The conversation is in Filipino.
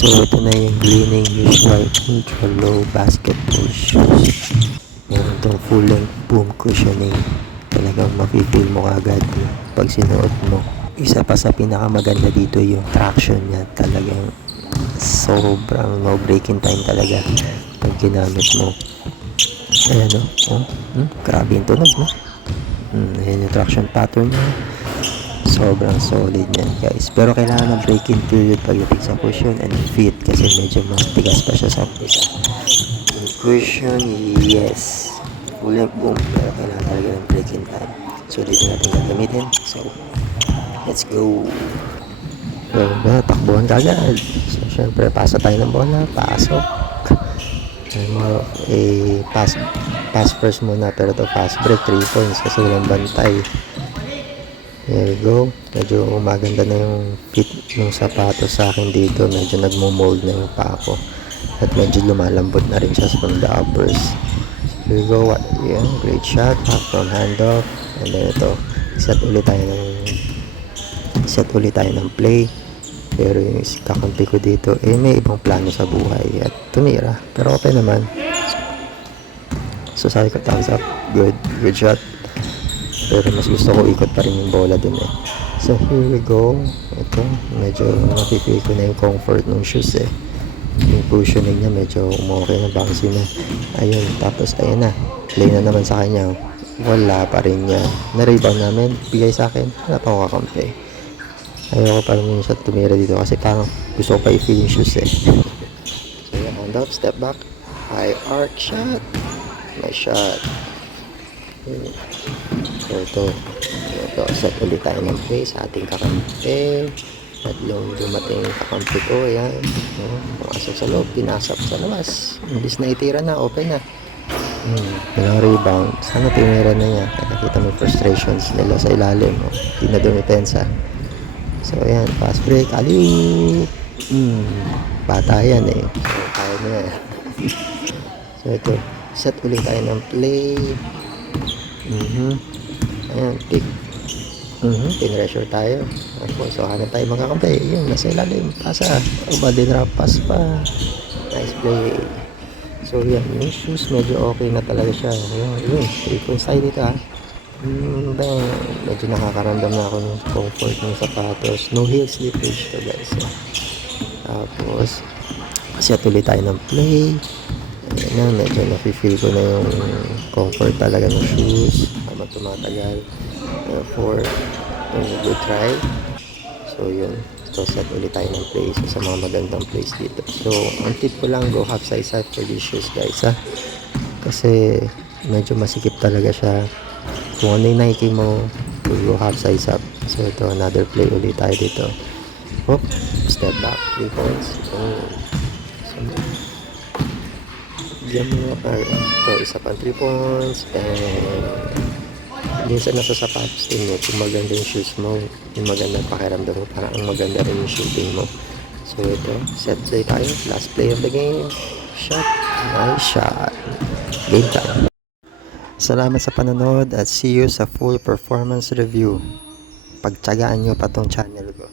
So ito na yung Greening Usual Ultra Low Basketball Shoes. Meron tong full length boom cushioning. Talagang mafe-feel mo agad pag sinuot mo. Isa pa sa pinakamaganda dito yung traction niya. Talagang sobrang no breaking time talaga pag ginamit mo. Ayan o. Grabe yung tunog, no? Ayan yung traction pattern niya. Sobrang solid yan, guys. Pero kailangan ng breaking period pagdating sa cushion and fit kasi medyo matigas pa siya sa umpisa. Yung cushion, yes. Full length boom. Pero kailangan talaga ng breaking time. So, dito natin gagamitin. So, let's go. So, takbuhan ka agad. So, syempre, pasa tayo ng bola. Pasok. More of a pass first muna. Pero to fast break, 3 points kasi walang bantay. There we go. Medyo maganda na yung fit ng sapatos sa akin dito. Medyo nagmo-mold na yung paa ko. At medyo lumalambot na rin siya from the uppers. Here we go. Yeah, great shot. Half from handoff. And then ito, set ulit tayo ng play. Pero yung kakampi ko dito, may ibang plano sa buhay. At tumira. Pero okay naman. So sabi ko, thumbs up. Good shot. Pero mas gusto ko ikot pa rin yung bola dun eh. So here we go. Ito, medyo napipil ko na yung comfort ng shoes eh. Yung cushioning niya medyo umokay na, bouncy na. Ayun, tapos ayun na. Play na naman sa kanya. Wala pa rin yan. Na-rebound namin, bigay sa akin. Wala pa akong kakampi. Ayoko pa rin siya tumira dito kasi parang gusto ko pa i-feel yung shoes eh. So yeah, hand up, step back. High arc shot. Nice shot. So ito, set ulit tayo ng play sa ating kakampi. Tatlong dumating kakampi ko, ayan. Pumasok sa loob, pinasok sa labas. Imbis na itira na, open na. Walang rebound. Sana tinira na niya. Nakakita mo frustrations nila sa ilalim. Hindi na dumipensa. So ayan, fast break, alley-oop. Bata yan eh. So kaya niya. So ito, set ulit tayo ng play. Ayan, pick. Pinressure tayo. So, hanap tayo mga kampi. Yun, nasa ilalim. Pasa. Body drop pass pa. Nice play. So, yan. Yung shoes, medyo okay na talaga siya. Yun. 3 points tayo dito, ha. Bang. Medyo nakakaramdam na ako ng comfort ng sapatos. No heel slippage to, guys. Tapos, set ulit tayo ng play. Ayan na, medyo nafe-feel ko na yung comfort talaga ng shoes habang tumatagal. For good try. So yun, so set ulit tayo ng plays sa mga magandang plays dito. So ang tip ko lang, go half size up for these shoes, guys, ha, kasi medyo masikip talaga siya. Kung ano yung Nike mo, go half size up. So ito, another play ulit tayo dito. Hop, step back, 3 points. So diyan mo ito, isa pang 3 points. And minsan nasa sapatos din mo, kung maganda yung shoes mo, yung magandang pakiramdam mo, parang ang maganda rin yung shooting mo. So ito, set play tayo, last play of the game. Shot, nice shot. Game time. Salamat sa panonood at see you sa full performance review. Pagtyagaan nyo pa tong channel ko.